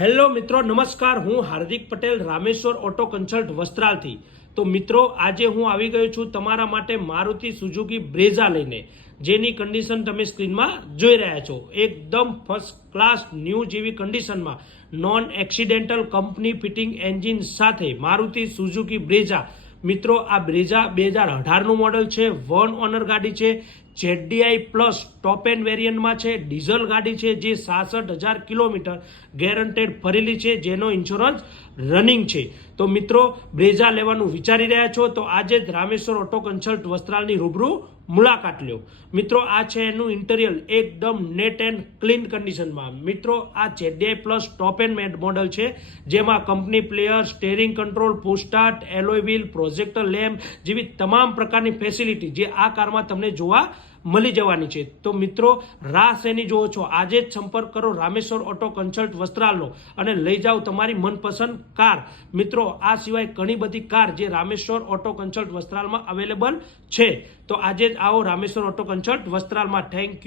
Hello મિત્રો, નમસ્કાર. હું હાર્દિક પટેલ, રામેશ્વર ઓટો કન્સલ્ટ વસ્ત્રાલથી. તો મિત્રો, આજે હું આવી ગયો છું તમારા માટે મારુતિ સુઝુકી બ્રેઝા લઈને, જેની કન્ડિશન તમે સ્ક્રીનમાં જોઈ રહ્યા છો. એકદમ ફર્સ્ટ ક્લાસ ન્યૂ જેવી કન્ડિશનમાં non accidental company fitting engine સાથે મારુતિ સુઝુકી બ્રેઝા. મિત્રો, આ બ્રેઝા 2018નું મોડલ છે, વન ઓનર ગાડી છે, ZDI પ્લસ ટોપ એન્ડ વેરિયન્ટમાં છે, ડીઝલ ગાડી છે જે 66,000 કિલોમીટર ગેરંટેડ ફરેલી છે, જેનો ઇન્સ્યોરન્સ રનિંગ છે. તો મિત્રો, બ્રેઝા લેવાનું વિચારી રહ્યા છો તો આજે જ રામેશ્વર ઓટો કન્સલ્ટ વસ્ત્રાલની રૂબરૂ મુલાકાત લ્યો. મિત્રો, આ છે એનું ઇન્ટિરિયર, એકદમ નેટ એન્ડ ક્લીન કન્ડિશનમાં. મિત્રો, આ ZDI plus top and model છે, જેમાં company player, steering control, push start, alloy wheel, projector lamp જેવી તમામ પ્રકારની ફેસિલિટી જે આ કારમાં તમને જોવા મળી જવાની છે. તો મિત્રો, રાહ શેની જોવો છો? આજે જ સંપર્ક કરો રામેશ્વર ઓટો કન્સલ્ટ વસ્ત્રાલનો અને લઈ જાઓ તમારી મનપસંદ કાર. મિત્રો, આ સિવાય ઘણી બધી કાર જે રામેશ્વર ઓટો કન્સલ્ટ વસ્ત્રાલમાં અવેલેબલ છે. તો આજે જ આવો રામેશ્વર ઓટો કન્સલ્ટ વસ્ત્રાલમાં. Thank you.